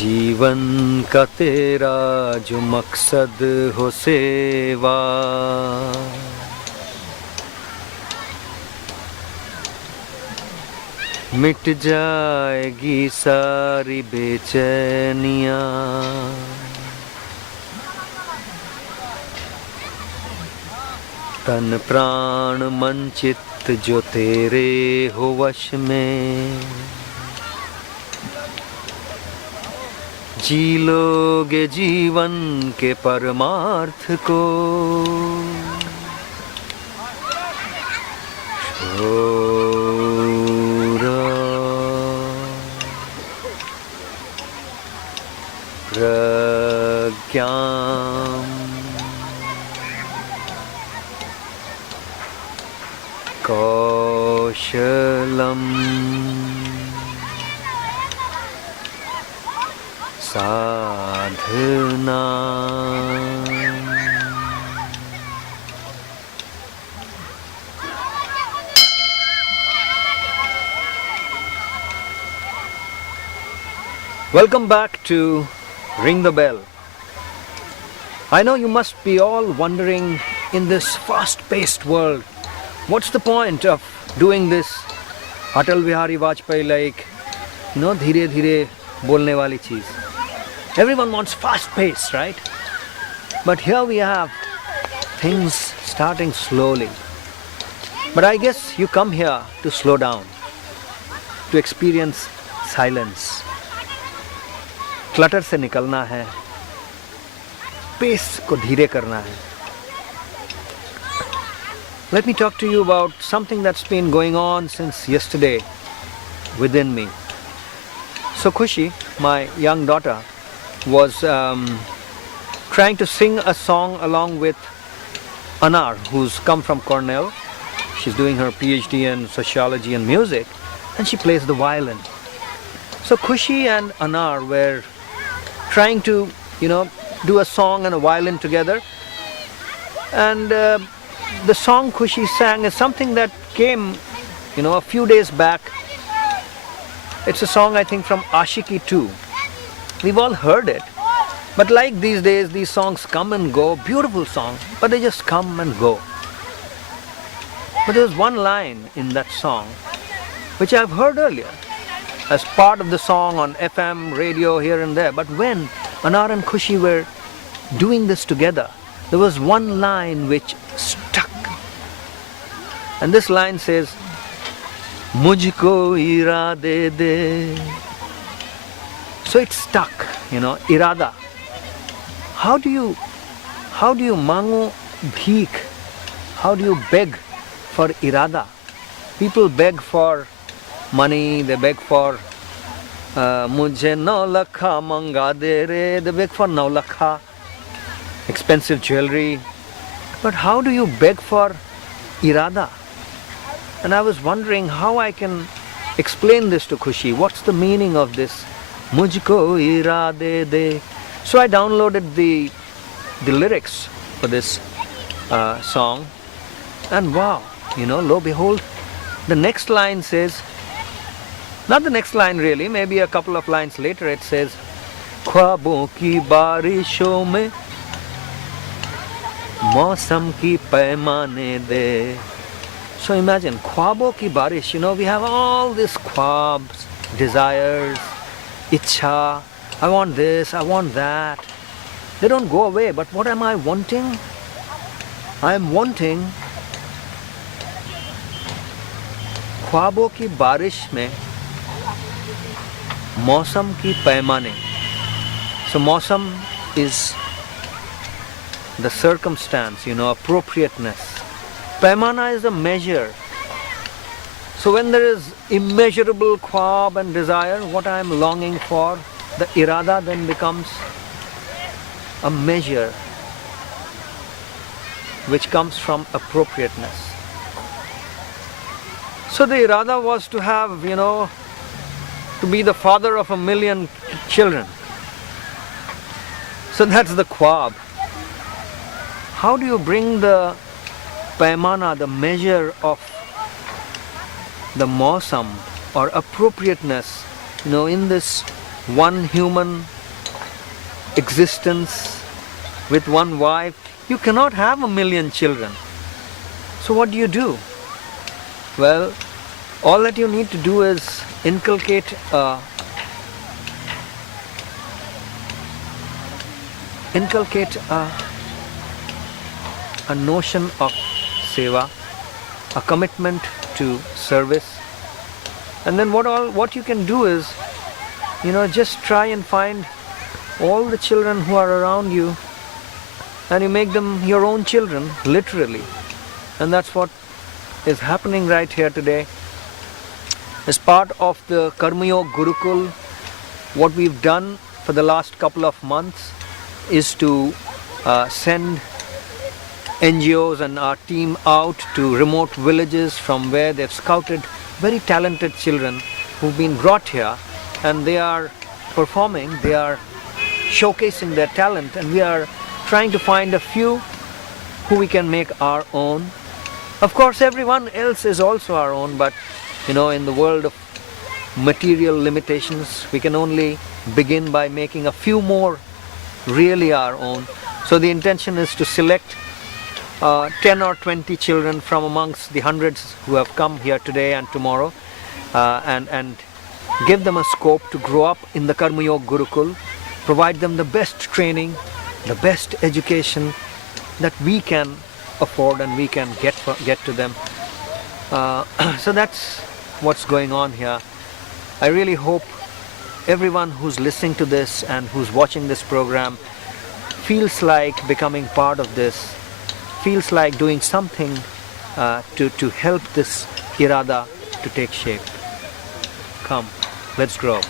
जीवन का तेरा जो मकसद हो सेवा, मिट जाएगी सारी बेचैनियाँ। तन प्राण मन चित्त जो तेरे हो वश में, जी लोगे जीवन के परमार्थ को। प्रज्ञां कौशलम् साधना। Welcome back to Ring the Bell. I know you must be all wondering, in this fast-paced world, what's the point of doing this Atal Bihari Vajpayee like, धीरे धीरे बोलने वाली चीज. Everyone wants fast pace, right? But here we have things starting slowly. But I guess you come here to slow down, to experience silence. Clutter से निकलना है, pace को धीरे करना है. Let me talk to you about something that's been going on since yesterday within me. So Khushi, my young daughter, was trying to sing a song along with Anar, who's come from Cornell. She's doing her PhD in sociology and music, and she plays the violin. So Khushi and Anar were trying to, do a song and a violin together. And the song Khushi sang is something that came, a few days back. It's a song, I think, from Ashiki 2. We've all heard it. But like these days, these songs come and go. Beautiful song, but they just come and go. But there's one line in that song which I've heard earlier as part of the song on FM, radio, here and there. But when Anar and Khushi were doing this together, there was one line which stuck. And this line says, Mujhko irade de. So it stuck, irada. How do you mangu bheek? How do you beg for irada? People beg for money, they beg for mujhe 9 lakha manga de re, they beg for 9 lakha, expensive jewelry. But how do you beg for irada? And I was wondering how I can explain this to Khushi. What's the meaning of this? Mujhko irade de. So I downloaded the lyrics for this song, and wow, lo behold, the next line says, not the next line really, maybe a couple of lines later it says, ख्वाबों की बारिशों में मौसम की पैमाने दे. So imagine, ख्वाबों की बारिश, we have all these ख्वाब्स, desires, ichha, I want this, I want that. They don't go away, but what am I wanting? I am wanting ख्वाबों की बारिश में मौसम की पैमाने. So मौसम is the circumstance, appropriateness. Paimana is a measure. So when there is immeasurable khwab and desire, what I am longing for, the irada then becomes a measure which comes from appropriateness. So the irada was to have, to be the father of 1 million children. So that's the khwab. how do you bring the paimana, the measure of the mausam or appropriateness, in this one human existence with one wife? You cannot have 1 million children. So what do? Well, all that you need to do is inculcate a notion of seva, a commitment to service. And then what you can do is, just try and find all the children who are around you, and you make them your own children, literally. And that's what is happening right here today. As part of the Karmyog Gurukul, what we've done for the last couple of months is to send NGOs and our team out to remote villages from where they've scouted very talented children who've been brought here, and they are performing, they are showcasing their talent, and we are trying to find a few who we can make our own. Of course, everyone else is also our own, but in the world of material limitations, we can only begin by making a few more really our own. So the intention is to select 10 or 20 children from amongst the hundreds who have come here today and tomorrow, and give them a scope to grow up in the Karmyog Gurukul, provide them the best training, the best education that we can afford and we can get to them. So that's what's going on here. I really hope everyone who's listening to this and who's watching this program feels like becoming part of this, feels like doing something to help this irada to take shape. Come, let's grow up.